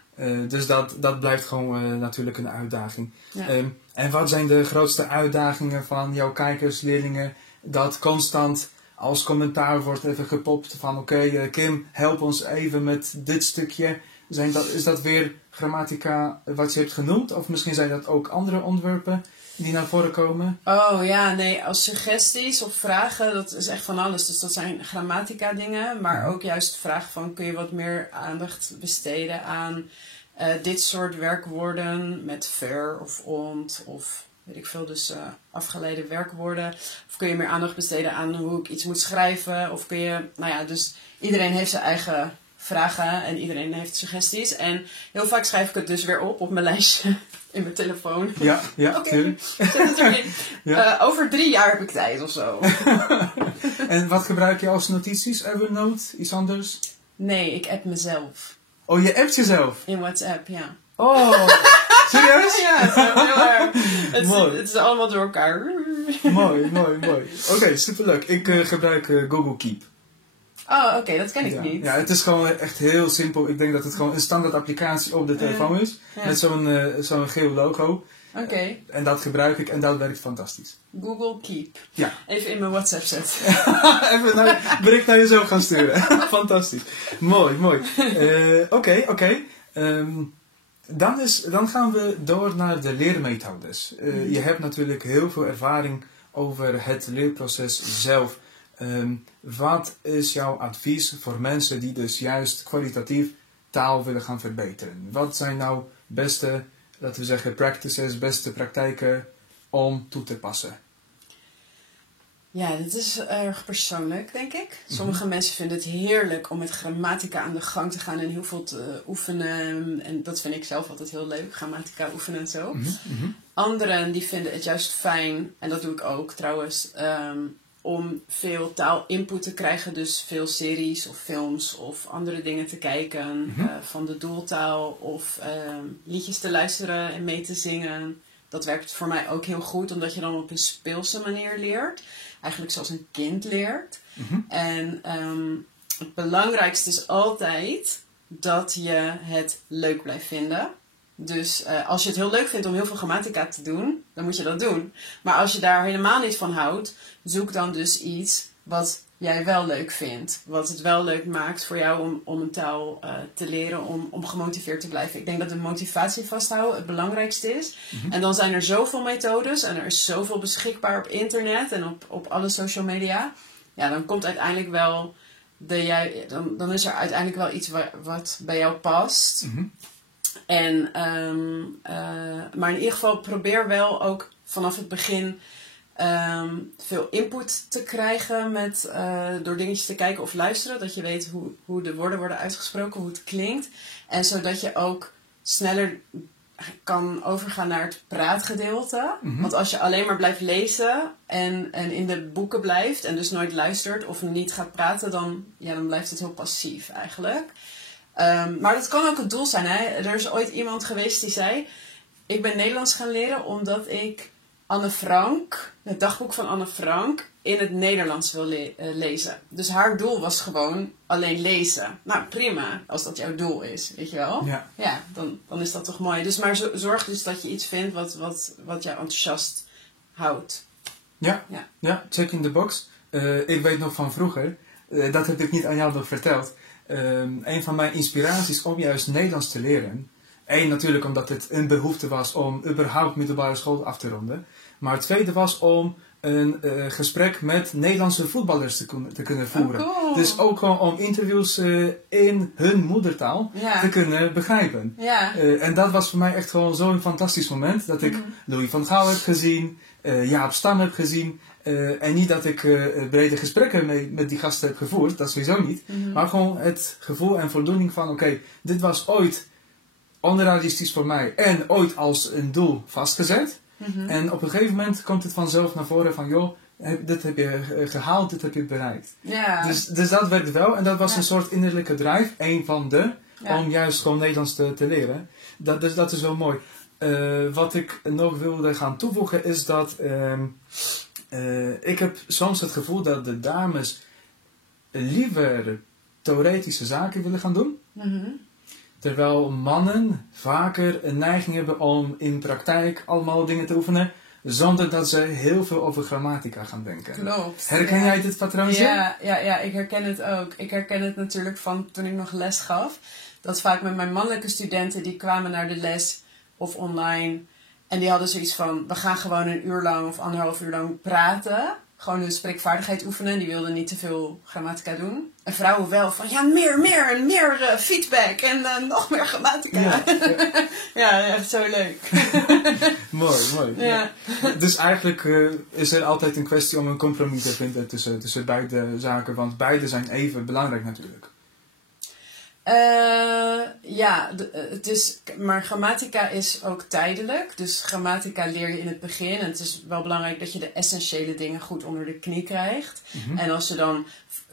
Dus dat blijft gewoon natuurlijk een uitdaging. Ja. En wat zijn de grootste uitdagingen van jouw kijkers, leerlingen, dat constant als commentaar wordt even gepopt van oké, Kim, help ons even met dit stukje. Is dat weer grammatica wat je hebt genoemd? Of misschien zijn dat ook andere onderwerpen die naar voren komen? Oh ja, nee, als suggesties of vragen, dat is echt van alles. Dus dat zijn grammatica dingen, maar ook juist vragen van kun je wat meer aandacht besteden aan dit soort werkwoorden met ver of ont of weet ik veel, dus afgeleide werkwoorden. Of kun je meer aandacht besteden aan hoe ik iets moet schrijven. Of kun je, dus iedereen heeft zijn eigen vragen en iedereen heeft suggesties. En heel vaak schrijf ik het dus weer op mijn lijstje in mijn telefoon. Ja, Oké, zet het erin. Ja. Over 3 jaar heb ik tijd of zo. En wat gebruik je als notities? Evernote? Iets anders? Nee, ik app mezelf. Oh, je appt jezelf? In WhatsApp, ja. Oh, serieus? Ja, het is heel erg. Mooi. Het is allemaal door elkaar. Mooi. Oké, superleuk. Ik gebruik Google Keep. Oh, oké, dat ken ik niet. Ja, het is gewoon echt heel simpel. Ik denk dat het gewoon een standaard applicatie op de telefoon is. Ja. Met zo'n geel logo. Oké. En dat gebruik ik en dat werkt fantastisch. Google Keep. Ja. Even in mijn WhatsApp zetten. Even een bericht naar jezelf gaan sturen. Fantastisch. Mooi. Oké. Dan gaan we door naar de leermethodes. Je hebt natuurlijk heel veel ervaring over het leerproces zelf. Wat is jouw advies voor mensen die dus juist kwalitatief taal willen gaan verbeteren? Wat zijn nou beste, laten we zeggen, practices, beste praktijken om toe te passen? Ja, dit is erg persoonlijk, denk ik. Sommige mensen vinden het heerlijk om met grammatica aan de gang te gaan en heel veel te oefenen. En dat vind ik zelf altijd heel leuk, grammatica oefenen en zo. Anderen die vinden het juist fijn, en dat doe ik ook trouwens, om veel taalinput te krijgen. Dus veel series of films of andere dingen te kijken van de doeltaal. Of liedjes te luisteren en mee te zingen. Dat werkt voor mij ook heel goed, omdat je dan op een speelse manier leert. Eigenlijk zoals een kind leert. En het belangrijkste is altijd dat je het leuk blijft vinden. Dus als je het heel leuk vindt om heel veel grammatica te doen, dan moet je dat doen. Maar als je daar helemaal niet van houdt, zoek dan dus iets wat jij wel leuk vindt. Wat het wel leuk maakt voor jou om een taal te leren, om gemotiveerd te blijven. Ik denk dat de motivatie vasthouden het belangrijkste is. En dan zijn er zoveel methodes en er is zoveel beschikbaar op internet en op alle social media. Ja, dan komt uiteindelijk wel dan is er uiteindelijk wel iets wat bij jou past. En, maar in ieder geval probeer wel ook vanaf het begin veel input te krijgen door dingetjes te kijken of luisteren. Dat je weet hoe de woorden worden uitgesproken, hoe het klinkt. En zodat je ook sneller kan overgaan naar het praatgedeelte. Want als je alleen maar blijft lezen en in de boeken blijft en dus nooit luistert of niet gaat praten, dan blijft het heel passief eigenlijk. Maar dat kan ook het doel zijn. Hè? Er is ooit iemand geweest die zei, ik ben Nederlands gaan leren omdat ik Anne Frank, het dagboek van Anne Frank, in het Nederlands wil lezen. Dus haar doel was gewoon alleen lezen. Nou, prima, als dat jouw doel is, weet je wel. Ja, dan is dat toch mooi. Dus maar zorg dus dat je iets vindt wat jou enthousiast houdt. Ja, check in the box. Ik weet nog van vroeger, dat heb ik niet aan jou nog verteld. Een van mijn inspiraties om juist Nederlands te leren. Eén, natuurlijk omdat het een behoefte was om überhaupt middelbare school af te ronden. Maar het tweede was om een gesprek met Nederlandse voetballers te kunnen voeren. Oh, cool. Dus ook gewoon om interviews in hun moedertaal te kunnen begrijpen. En dat was voor mij echt gewoon zo'n fantastisch moment. Dat ik Louis van Gaal heb gezien, Jaap Stam heb gezien. En niet dat ik brede gesprekken met die gasten heb gevoerd, dat sowieso niet. Maar gewoon het gevoel en voldoening van oké, dit was ooit onrealistisch voor mij en ooit als een doel vastgezet. En op een gegeven moment komt het vanzelf naar voren van joh, dit heb je gehaald, dit heb je bereikt. Dus dat werkt wel en dat was een soort innerlijke drive, een van om juist gewoon Nederlands te leren. Dat is wel mooi. Wat ik nog wilde gaan toevoegen is dat ik heb soms het gevoel dat de dames liever theoretische zaken willen gaan doen. Terwijl mannen vaker een neiging hebben om in praktijk allemaal dingen te oefenen. Zonder dat ze heel veel over grammatica gaan denken. Klopt. Herken jij dit patroontje? Ja, ik herken het ook. Ik herken het natuurlijk van toen ik nog les gaf. Dat vaak met mijn mannelijke studenten, die kwamen naar de les of online. En die hadden zoiets van, we gaan gewoon een uur lang of 1,5 uur lang praten. Gewoon de spreekvaardigheid oefenen. Die wilden niet te veel grammatica doen. En vrouwen wel van, ja, meer feedback en nog meer grammatica. Ja, echt zo leuk. Mooi. Ja. Dus eigenlijk is er altijd een kwestie om een compromis te vinden tussen beide zaken. Want beide zijn even belangrijk natuurlijk. Maar grammatica is ook tijdelijk. Dus grammatica leer je in het begin. En het is wel belangrijk dat je de essentiële dingen goed onder de knie krijgt. En als je dan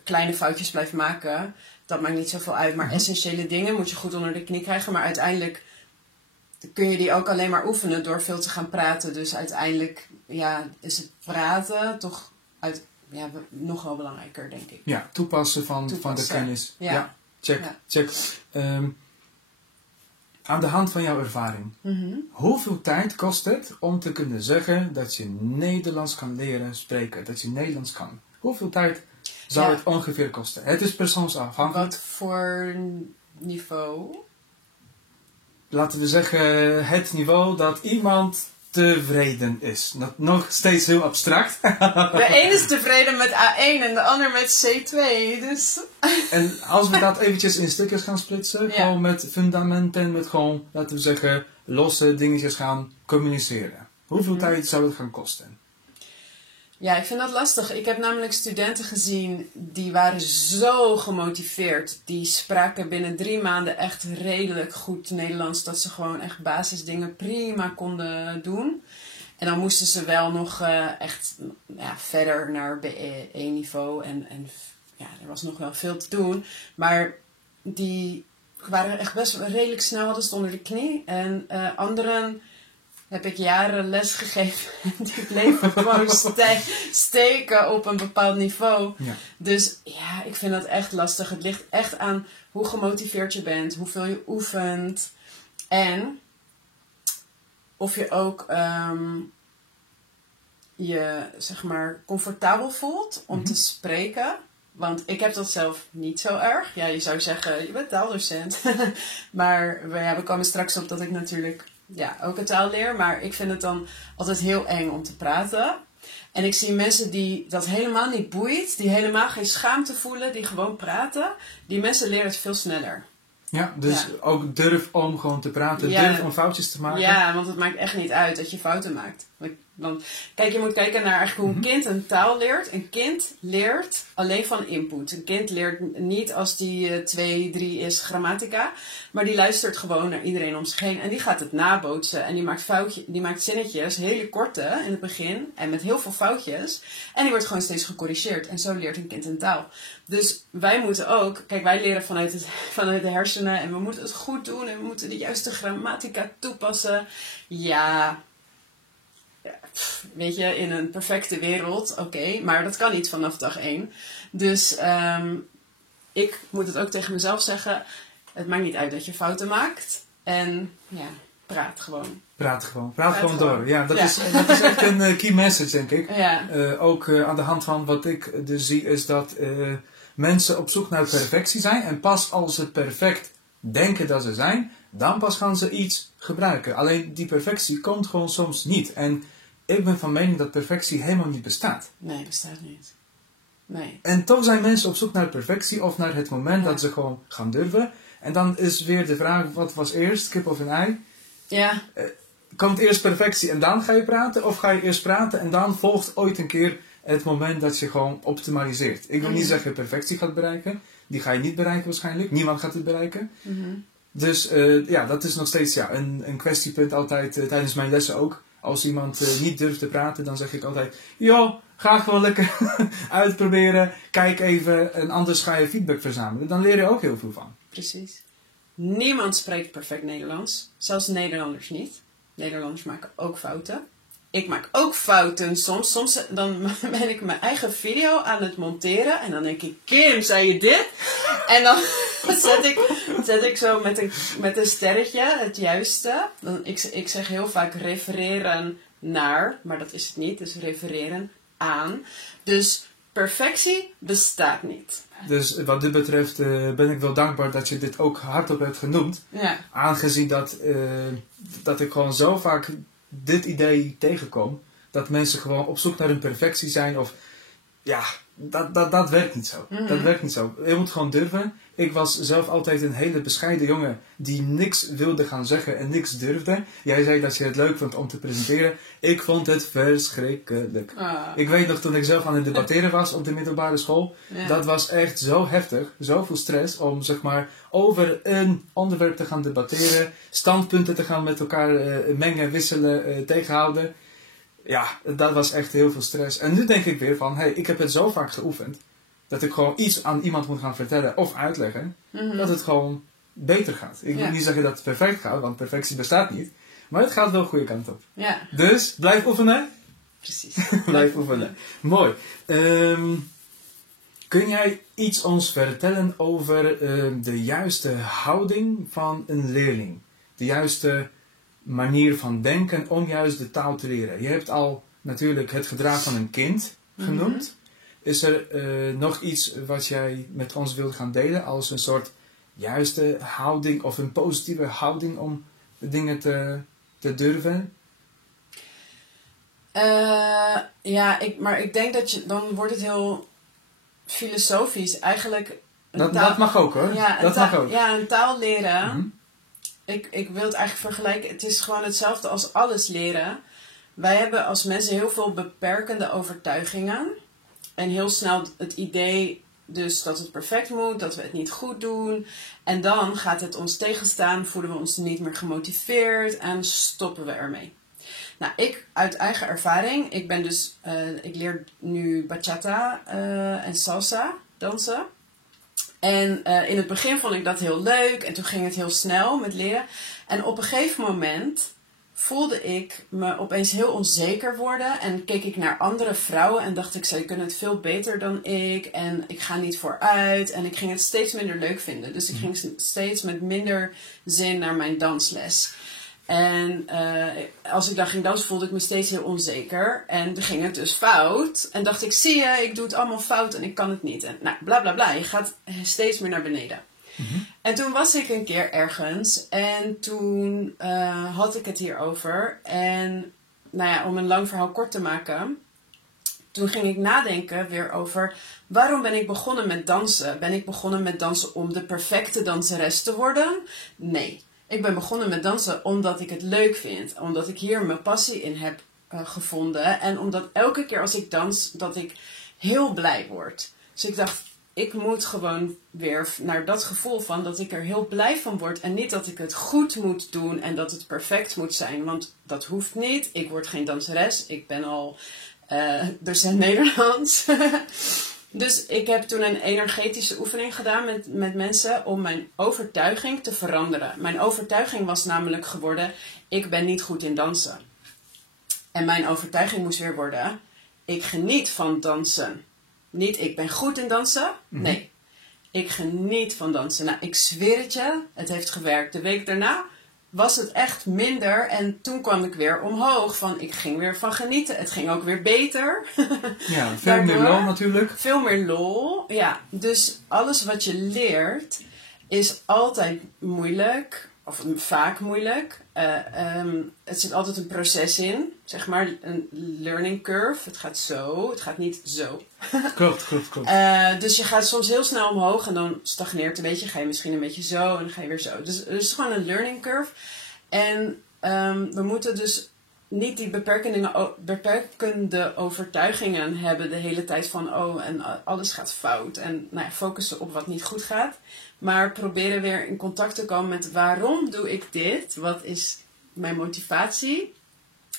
kleine foutjes blijft maken, dat maakt niet zoveel uit. Maar essentiële dingen moet je goed onder de knie krijgen. Maar uiteindelijk kun je die ook alleen maar oefenen door veel te gaan praten. Dus uiteindelijk is het praten toch nog wel belangrijker, denk ik. Ja, toepassen van de kennis. Ja. Check. Aan de hand van jouw ervaring. Hoeveel tijd kost het om te kunnen zeggen dat je Nederlands kan leren spreken? Dat je Nederlands kan? Hoeveel tijd zou het ongeveer kosten? Het is persoonsafhankelijk. Wat voor niveau? Laten we zeggen het niveau dat iemand tevreden is. Nog steeds heel abstract. De een is tevreden met A1 en de ander met C2. Dus. En als we dat eventjes in stukjes gaan splitsen, gewoon met fundamenten, met gewoon, laten we zeggen, losse dingetjes gaan communiceren. Hoeveel tijd zou het gaan kosten? Ja, ik vind dat lastig. Ik heb namelijk studenten gezien die waren zo gemotiveerd. Die spraken binnen 3 maanden echt redelijk goed Nederlands. Dat ze gewoon echt basisdingen prima konden doen. En dan moesten ze wel nog echt verder naar B1-niveau. En er was nog wel veel te doen. Maar die waren echt best redelijk snel, hadden ze het onder de knie. En anderen heb ik jaren les gegeven. Die bleven gewoon steken op een bepaald niveau. Ja. Dus ja, ik vind dat echt lastig. Het ligt echt aan hoe gemotiveerd je bent, hoeveel je oefent. En of je ook je, zeg maar, comfortabel voelt om te spreken. Want ik heb dat zelf niet zo erg. Ja, je zou zeggen, je bent taaldocent. Maar we komen straks op dat ik natuurlijk ook een taal leer. Maar ik vind het dan altijd heel eng om te praten. En ik zie mensen die dat helemaal niet boeit. Die helemaal geen schaamte voelen. Die gewoon praten. Die mensen leren het veel sneller. Ja, dus ook durf om gewoon te praten, durf om foutjes te maken. Ja, want het maakt echt niet uit dat je fouten maakt. Want, kijk, je moet kijken naar eigenlijk hoe een kind een taal leert. Een kind leert alleen van input. Een kind leert niet als die 2, 3 is grammatica. Maar die luistert gewoon naar iedereen om zich heen. En die gaat het nabootsen. En die maakt zinnetjes, hele korte in het begin. En met heel veel foutjes. En die wordt gewoon steeds gecorrigeerd. En zo leert een kind een taal. Dus wij moeten ook... Kijk, wij leren vanuit de hersenen. En we moeten het goed doen. En we moeten de juiste grammatica toepassen. Ja... Weet je, in een perfecte wereld, oké, maar dat kan niet vanaf dag 1. Dus ik moet het ook tegen mezelf zeggen, het maakt niet uit dat je fouten maakt. En ja, praat gewoon. Praat gewoon door. Ja, dat is echt een key message, denk ik. Ja. Ook aan de hand van wat ik dus zie, is dat mensen op zoek naar perfectie zijn. En pas als ze perfect denken dat ze zijn, dan pas gaan ze iets gebruiken. Alleen die perfectie komt gewoon soms niet. En ik ben van mening dat perfectie helemaal niet bestaat. Nee, bestaat niet. Nee. En toch zijn mensen op zoek naar perfectie of naar het moment dat ze gewoon gaan durven. En dan is weer de vraag, wat was eerst, kip of een ei? Ja. Komt eerst perfectie en dan ga je praten? Of ga je eerst praten en dan volgt ooit een keer het moment dat je gewoon optimaliseert? Ik wil niet zeggen perfectie gaat bereiken. Die ga je niet bereiken waarschijnlijk. Niemand gaat het bereiken. Dus dat is nog steeds een kwestiepunt altijd tijdens mijn lessen ook. Als iemand niet durft te praten, dan zeg ik altijd... Joh, ga gewoon lekker uitproberen. Kijk even en anders ga je feedback verzamelen. Dan leer je ook heel veel van. Precies. Niemand spreekt perfect Nederlands. Zelfs Nederlanders niet. Nederlanders maken ook fouten. Ik maak ook fouten soms. Soms dan ben ik mijn eigen video aan het monteren. En dan denk ik, Kim, zei je dit? En dan zet ik zo met een sterretje het juiste. Ik zeg heel vaak refereren naar. Maar dat is het niet. Dus refereren aan. Dus perfectie bestaat niet. Dus wat dit betreft ben ik wel dankbaar dat je dit ook hardop hebt genoemd. Ja. Aangezien dat ik gewoon zo vaak dit idee tegenkom. Dat mensen gewoon op zoek naar een perfectie zijn. Of ja, dat werkt niet zo. Dat werkt niet zo. Je moet gewoon durven. Ik was zelf altijd een hele bescheiden jongen die niks wilde gaan zeggen en niks durfde. Jij zei dat je het leuk vond om te presenteren. Ik vond het verschrikkelijk. Ik weet nog toen ik zelf aan het debatteren was op de middelbare school. Ja. Dat was echt zo heftig, zoveel stress om zeg maar over een onderwerp te gaan debatteren. Standpunten te gaan met elkaar mengen, wisselen, tegenhouden. Ja, dat was echt heel veel stress. En nu denk ik weer van, ik heb het zo vaak geoefend. Dat ik gewoon iets aan iemand moet gaan vertellen of uitleggen. Dat het gewoon beter gaat. Ik wil niet zeggen dat het perfect gaat, want perfectie bestaat niet. Maar het gaat wel de goede kant op. Ja. Dus, blijf oefenen. Precies. Blijf oefenen. Mooi. Kun jij iets ons vertellen over de juiste houding van een leerling? De juiste manier van denken om juist de taal te leren. Je hebt al natuurlijk het gedrag van een kind genoemd. Is er nog iets wat jij met ons wilt gaan delen als een soort juiste houding of een positieve houding om de dingen te durven? Maar ik denk dat dan wordt het heel filosofisch. Eigenlijk dat mag ook hoor. Ja, een taal leren. Ik wil het eigenlijk vergelijken. Het is gewoon hetzelfde als alles leren. Wij hebben als mensen heel veel beperkende overtuigingen. En heel snel het idee dus dat het perfect moet, dat we het niet goed doen. En dan gaat het ons tegenstaan, voelen we ons niet meer gemotiveerd en stoppen we ermee. Nou, ik uit eigen ervaring, ik leer nu bachata en salsa dansen. En in het begin vond ik dat heel leuk en toen ging het heel snel met leren. En op een gegeven moment voelde ik me opeens heel onzeker worden en keek ik naar andere vrouwen en dacht ik, zij kunnen het veel beter dan ik en ik ga niet vooruit en ik ging het steeds minder leuk vinden. Dus ik ging steeds met minder zin naar mijn dansles. En als ik dan ging dansen voelde ik me steeds heel onzeker en dan ging het dus fout en dacht ik, zie je, ik doe het allemaal fout en ik kan het niet. En nou, bla bla bla, je gaat steeds meer naar beneden. En toen was ik een keer ergens en toen had ik het hierover. En nou ja, om een lang verhaal kort te maken. toen ging ik nadenken weer over waarom ben ik begonnen met dansen? Ben ik begonnen met dansen om de perfecte danseres te worden? Nee. Ik ben begonnen met dansen omdat ik het leuk vind. Omdat ik hier mijn passie in heb gevonden. En omdat elke keer als ik dans, dat ik heel blij word. Dus ik dacht, ik moet gewoon weer naar dat gevoel van dat ik er heel blij van word. En niet dat ik het goed moet doen en dat het perfect moet zijn. Want dat hoeft niet. Ik word geen danseres. Ik ben al docent Nederlands. Dus ik heb toen een energetische oefening gedaan met mensen om mijn overtuiging te veranderen. Mijn overtuiging was namelijk geworden, ik ben niet goed in dansen. En mijn overtuiging moest weer worden, ik geniet van dansen. Niet, ik ben goed in dansen. Nee, ik geniet van dansen. Nou, ik zweer het je, het heeft gewerkt. De week daarna was het echt minder. En toen kwam ik weer omhoog. Ik ging weer van genieten. Het ging ook weer beter. Ja, veel meer lol natuurlijk. Veel meer lol, ja. Dus alles wat je leert is altijd moeilijk. Of vaak moeilijk. Het zit altijd een proces in. Zeg maar een learning curve. Het gaat zo. Het gaat niet zo. Klopt. Dus je gaat soms heel snel omhoog. En dan stagneert een beetje. Ga je misschien een beetje zo. En dan ga je weer zo. Dus het is gewoon een learning curve. En we moeten dus niet die beperkende overtuigingen hebben de hele tijd van en alles gaat fout. En focussen op wat niet goed gaat. Maar proberen weer in contact te komen met waarom doe ik dit? Wat is mijn motivatie?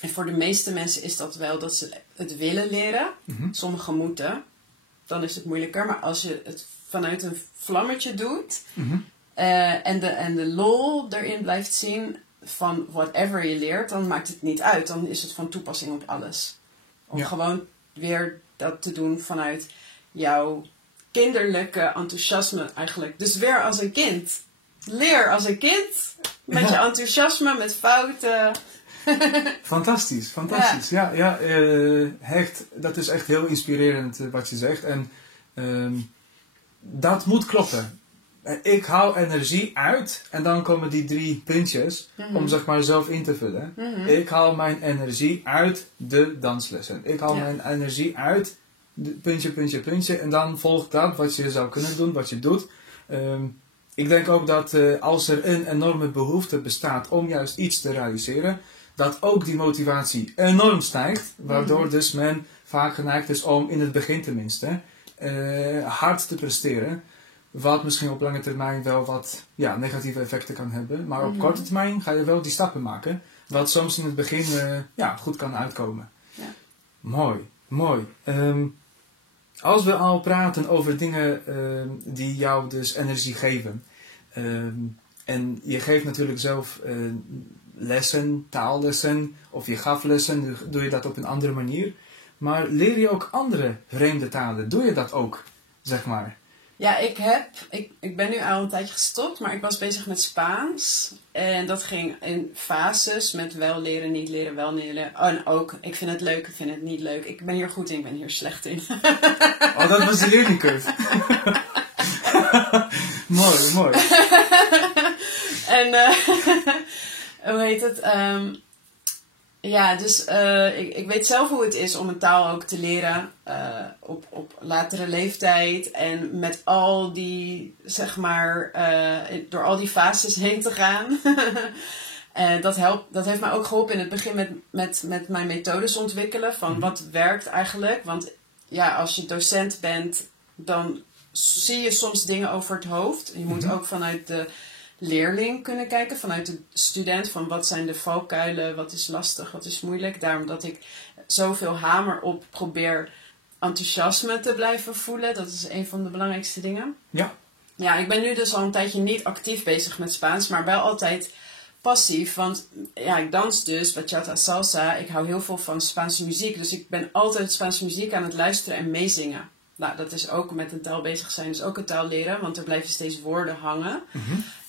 En voor de meeste mensen is dat wel dat ze het willen leren. Sommigen moeten. Dan is het moeilijker. Maar als je het vanuit een vlammetje doet. En de lol erin blijft zien van whatever je leert, dan maakt het niet uit. Dan is het van toepassing op alles. Om gewoon weer dat te doen vanuit jouw kinderlijke enthousiasme eigenlijk. Dus weer als een kind. Leer als een kind. Met je enthousiasme, met fouten. Fantastisch. Dat is echt heel inspirerend wat je zegt. En dat moet kloppen. Ik haal energie uit en dan komen die 3 puntjes om zeg maar zelf in te vullen. Ik haal mijn energie uit de danslessen. Ik haal mijn energie uit de puntje en dan volgt dat wat je zou kunnen doen, wat je doet. Ik denk ook dat als er een enorme behoefte bestaat om juist iets te realiseren, dat ook die motivatie enorm stijgt, waardoor dus men vaak geneigd is om in het begin tenminste hard te presteren. Wat misschien op lange termijn wel wat negatieve effecten kan hebben. Maar op korte termijn ga je wel die stappen maken. Wat soms in het begin goed kan uitkomen. Ja. Mooi. Als we al praten over dingen die jou dus energie geven. En je geeft natuurlijk zelf lessen, taallessen. Of je gaf lessen. Nu doe je dat op een andere manier. Maar leer je ook andere vreemde talen? Doe je dat ook, zeg maar? Ja, ik ben nu al een tijdje gestopt, maar ik was bezig met Spaans. En dat ging in fases met wel leren, niet leren, wel leren. Oh, en ook, ik vind het leuk, ik vind het niet leuk. Ik ben hier goed in, ik ben hier slecht in. Oh, dat was de learning curve. Mooi. En, hoe heet het? Dus ik weet zelf hoe het is om een taal ook te leren op latere leeftijd. En met al die, zeg maar, door al die fases heen te gaan. Dat heeft mij ook geholpen in het begin met mijn methodes ontwikkelen. Van wat werkt eigenlijk. Want als je docent bent, dan zie je soms dingen over het hoofd. Je moet ook vanuit de leerling kunnen kijken, vanuit de student, van wat zijn de valkuilen, wat is lastig, wat is moeilijk. Daarom dat ik zoveel hamer op probeer enthousiasme te blijven voelen. Dat is een van de belangrijkste dingen. Ja, ik ben nu dus al een tijdje niet actief bezig met Spaans, maar wel altijd passief. Want ik dans dus, bachata, salsa. Ik hou heel veel van Spaanse muziek. Dus ik ben altijd Spaanse muziek aan het luisteren en meezingen. Nou, dat is ook met een taal bezig zijn, dus ook een taal leren, want er blijven steeds woorden hangen.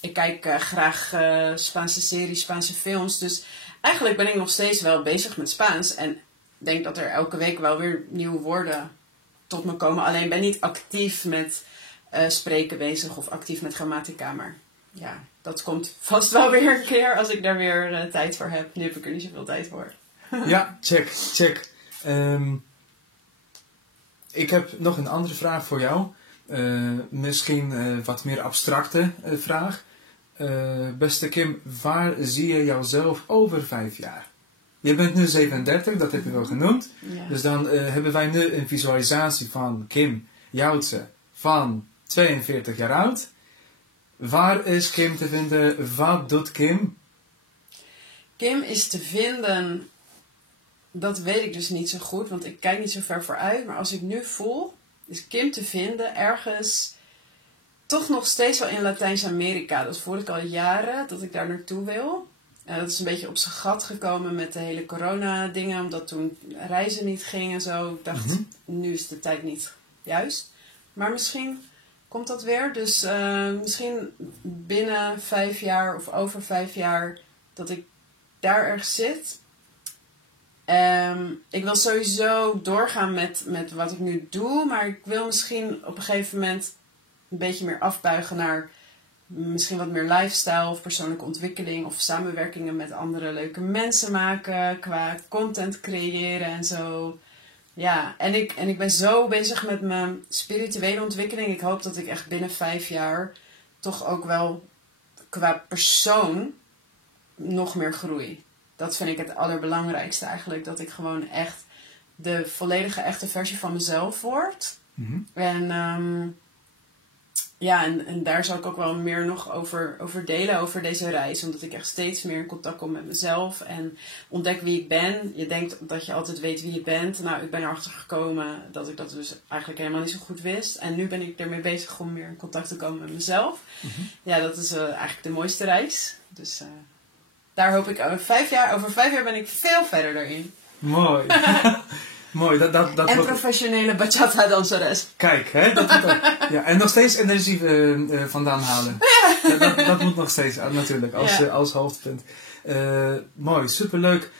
Ik kijk graag Spaanse series, Spaanse films, dus eigenlijk ben ik nog steeds wel bezig met Spaans. En denk dat er elke week wel weer nieuwe woorden tot me komen. Alleen ben niet actief met spreken bezig of actief met grammatica, maar ja, dat komt vast wel weer een keer als ik daar weer tijd voor heb. Nu heb ik er niet zoveel tijd voor. Ja, check. Ik heb nog een andere vraag voor jou. Misschien wat meer abstracte vraag. Beste Kim, waar zie je jouzelf over 5 jaar? Je bent nu 37, dat heb je wel genoemd. Ja. Dus dan hebben wij nu een visualisatie van Kim Joutse van 42 jaar oud. Waar is Kim te vinden? Wat doet Kim? Kim is te vinden, dat weet ik dus niet zo goed, want ik kijk niet zo ver vooruit. Maar als ik nu voel, is Kim te vinden ergens, toch nog steeds wel in Latijns-Amerika. Dat voel ik al jaren, dat ik daar naartoe wil. Dat is een beetje op zijn gat gekomen met de hele corona-dingen, omdat toen reizen niet gingen en zo. Ik dacht, nu is de tijd niet juist. Maar misschien komt dat weer. Dus misschien binnen 5 jaar of over 5 jaar dat ik daar ergens zit. Ik wil sowieso doorgaan met wat ik nu doe. Maar ik wil misschien op een gegeven moment een beetje meer afbuigen naar misschien wat meer lifestyle of persoonlijke ontwikkeling. Of samenwerkingen met andere leuke mensen maken. Qua content creëren en zo. Ja, en ik ben zo bezig met mijn spirituele ontwikkeling. Ik hoop dat ik echt binnen 5 jaar toch ook wel qua persoon nog meer groei. Dat vind ik het allerbelangrijkste eigenlijk. Dat ik gewoon echt de volledige echte versie van mezelf word. En en daar zal ik ook wel meer nog over delen, over deze reis. Omdat ik echt steeds meer in contact kom met mezelf. En ontdek wie ik ben. Je denkt dat je altijd weet wie je bent. Nou, ik ben erachter gekomen dat ik dat dus eigenlijk helemaal niet zo goed wist. En nu ben ik ermee bezig om meer in contact te komen met mezelf. Ja, dat is eigenlijk de mooiste reis. Dus daar hoop ik over 5 jaar ben ik veel verder daarin. Mooi. Mooi. Dat en professionele bachata-danseres. Kijk, hè? Ja, en nog steeds energie vandaan halen. Ja, dat moet nog steeds, natuurlijk, als hoofdpunt. Mooi, superleuk.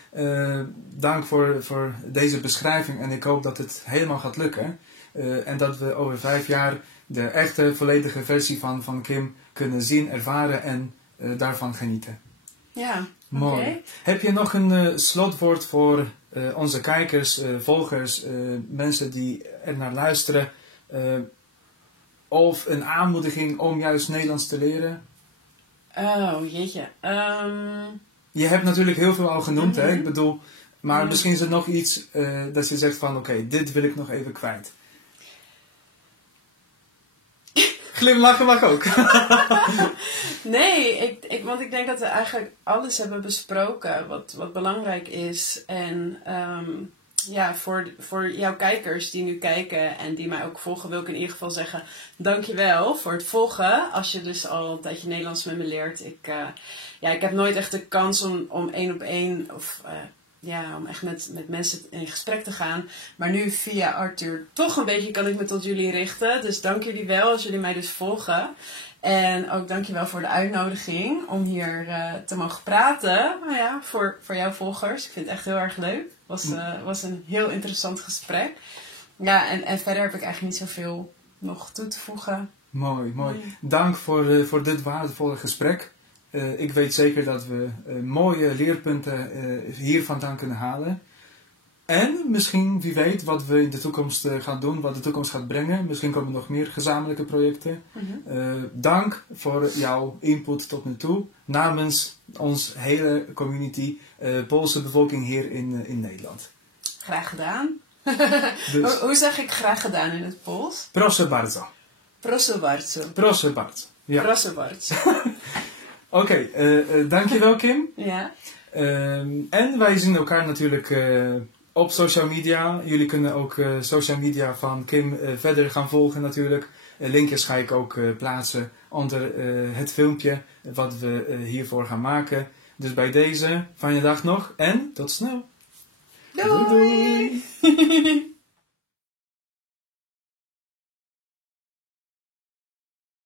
Dank voor deze beschrijving. En ik hoop dat het helemaal gaat lukken. En dat we over 5 jaar de echte, volledige versie van Kim kunnen zien, ervaren en daarvan genieten. Ja, mooi. Okay. Heb je nog een slotwoord voor onze kijkers, volgers, mensen die er naar luisteren? Of een aanmoediging om juist Nederlands te leren? Oh, jeetje. Je hebt natuurlijk heel veel al genoemd, hè? Ik bedoel, maar misschien is er nog iets dat je zegt van oké, dit wil ik nog even kwijt. Glimlachen mag ook. Nee, want ik denk dat we eigenlijk alles hebben besproken wat belangrijk is. En voor jouw kijkers die nu kijken en die mij ook volgen, wil ik in ieder geval zeggen dankjewel voor het volgen. Als je dus al een tijdje Nederlands met me leert. Ik heb nooit echt de kans om 1 op 1 of om echt met mensen in gesprek te gaan. Maar nu via Arthur toch een beetje kan ik me tot jullie richten. Dus dank jullie wel als jullie mij dus volgen. En ook dankjewel voor de uitnodiging om hier te mogen praten. Nou ja, voor jouw volgers. Ik vind het echt heel erg leuk. Was een heel interessant gesprek. Ja, en verder heb ik eigenlijk niet zoveel nog toe te voegen. Mooi. Dank voor dit waardevolle gesprek. Ik weet zeker dat we mooie leerpunten hier vandaan kunnen halen. En misschien, wie weet, wat we in de toekomst gaan doen, wat de toekomst gaat brengen. Misschien komen nog meer gezamenlijke projecten. Dank voor jouw input tot nu toe. Namens ons hele community, Poolse bevolking hier in Nederland. Graag gedaan. Dus, hoe zeg ik graag gedaan in het Pools? Proszę bardzo. Proszę bardzo. Proszę bardzo. Ja. Proszę bardzo. Oké, dankjewel Kim. Ja. En wij zien elkaar natuurlijk op social media. Jullie kunnen ook social media van Kim verder gaan volgen natuurlijk. Linkjes ga ik ook plaatsen onder het filmpje wat we hiervoor gaan maken. Dus bij deze, fijne dag nog en tot snel. Doei! Doei.